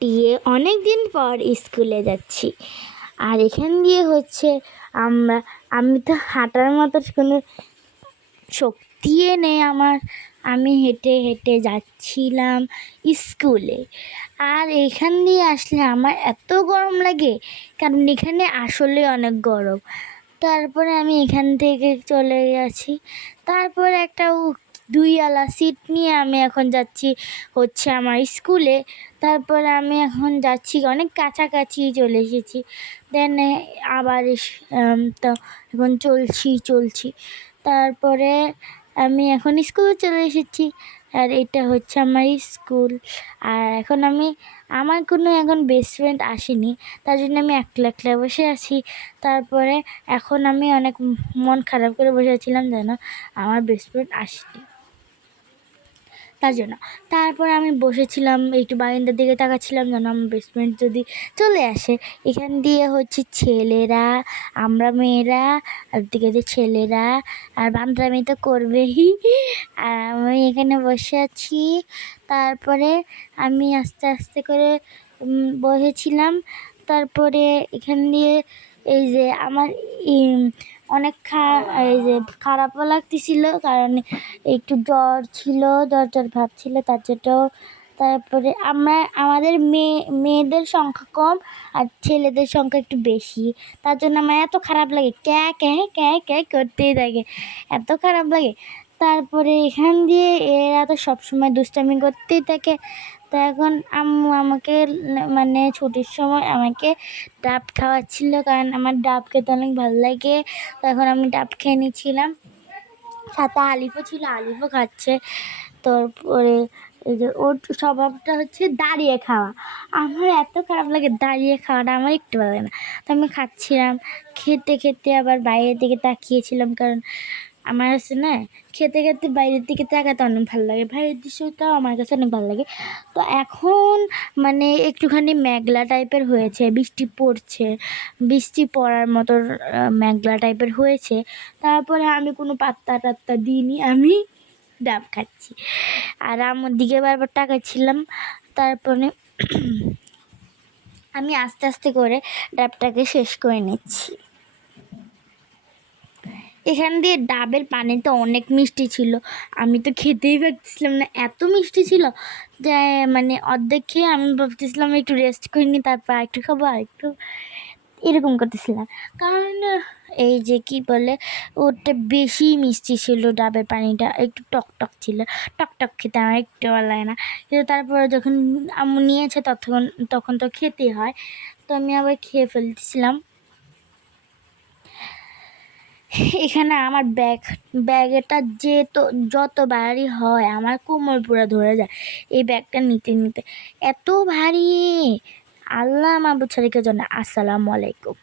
দিয়ে অনেক দিন পর স্কুলে যাচ্ছি। আর এখান দিয়ে হচ্ছে আমি তো হাঁটার মতো কোনো শক্তিই নেই আমার। আমি হেঁটে হেঁটে যাচ্ছিলাম স্কুলে। আর এখান দিয়ে আসলে আমার এত গরম লাগে, কারণ এখানে আসলে অনেক গরম। তারপরে আমি এখান থেকে চলে গেছি। তারপরে একটা দুইওয়ালা সিট নিয়ে আমি এখন যাচ্ছি হচ্ছে আমার স্কুলে। তারপরে আমি এখন যাচ্ছি, অনেক কাছাকাছি চলে এসেছি। দেন আবার তো এখন চলছি। তারপরে আমি এখন স্কুলে চলে এসেছি। আর এটা হচ্ছে আমার স্কুল। আর এখন আমার কোনো এখন বেস্ট ফ্রেন্ড আসেনি, তার জন্য আমি একলা একলা বসে আছি। তারপরে এখন আমি অনেক মন খারাপ করে বসে আছিলাম যেন আমার বেস্ট ফ্রেন্ড আসেনি, তার জন্য। তারপরে আমি বসেছিলাম, একটু বারান্দার দিকে তাকাচ্ছিলাম যেন আমার বেস্ট ফ্রেন্ড যদি চলে আসে। এখান দিয়ে হচ্ছে ছেলেরা, আমরা মেয়েরা, আর দিকে যে ছেলেরা, আর বান্ধবী তো করবেই। আর আমি এখানে বসে আছি। তারপরে আমি আস্তে আস্তে করে বসেছিলাম। তারপরে এখান দিয়ে এই যে আমার অনেক এই যে খারাপও লাগতেছিল, কারণ একটু জ্বর ছিল, জ্বর ভাব ছিল, তার জন্য। তারপরে আমাদের মেয়েদের সংখ্যা কম আর ছেলেদের সংখ্যা একটু বেশি, তার জন্য আমার এত খারাপ লাগে, ক্যা ক্যা ক্যা ক্যা করতেই থাকে, এত খারাপ লাগে। তারপরে এখান দিয়ে এরা তো সবসময় দুষ্টামি করতেই থাকে। তো এখন আম্মু আমাকে মানে ছুটির সময় আমাকে ডাব খাওয়াচ্ছিল, কারণ আমার ডাব খেতে অনেক ভালো লাগে। তো এখন আমি ডাব খেয়ে নিচ্ছিলাম, সাথে আলিফও ছিল, আলিফও খাচ্ছে। তারপরে এই যে ওর স্বভাবটা হচ্ছে দাঁড়িয়ে খাওয়া। আমার এত খারাপ লাগে দাঁড়িয়ে খাওয়াটা, আমার একটু ভালো লাগে না। তো আমি খাচ্ছিলাম, খেতে খেতে আবার বাইরের দিকে তাকিয়েছিলাম, কারণ আমার আছে না, খেতে খেতে বাইরের দিকে তাকাতে অনেক ভালো লাগে, বাইরের দৃশ্যটাও আমার কাছে অনেক ভালো লাগে। তো এখন মানে একটুখানি মেঘলা টাইপের হয়েছে, বৃষ্টি পড়ার মতো মেঘলা টাইপের হয়েছে। তারপরে আমি কোনো পাত্তা টাত্তা দিইনি, আমি ডাব খাচ্ছি আর আমার দিকে বারবার তাকাচ্ছিলাম। তারপরে আমি আস্তে আস্তে করে ডাবটাকে শেষ করে নিচ্ছি। এখান দিয়ে ডাবের পানিটা অনেক মিষ্টি ছিল, আমি তো খেতেই পারছিলাম না, এত মিষ্টি ছিল যে মানে অর্ধেক খেয়ে আমি ভাবতেছিলাম একটু রেস্ট করে নিই, তারপর একটু খাবো, আরেকটু এরকম করতেছিলাম। কারণ এই যে কি বলে, ওটা বেশি মিষ্টি ছিল, ডাবের পানিটা একটু টক ছিল, টক খেতে আমার একটু ভালো লাগে না। কিন্তু তারপরে যখন আম্মু নিয়েছে তখন তো খেতেই হয়, তো আমি আবার খেয়ে ফেলতেছিলাম। এখানে আমার ব্যাগটা যত ভারী হয় আমার কোমর পুরো ধরে যায় এই ব্যাগটা নিতে নিতে, এত ভারী। আল্লাহ মাহবুব ছাড়িকে জন্য। আসসালামু আলাইকুম।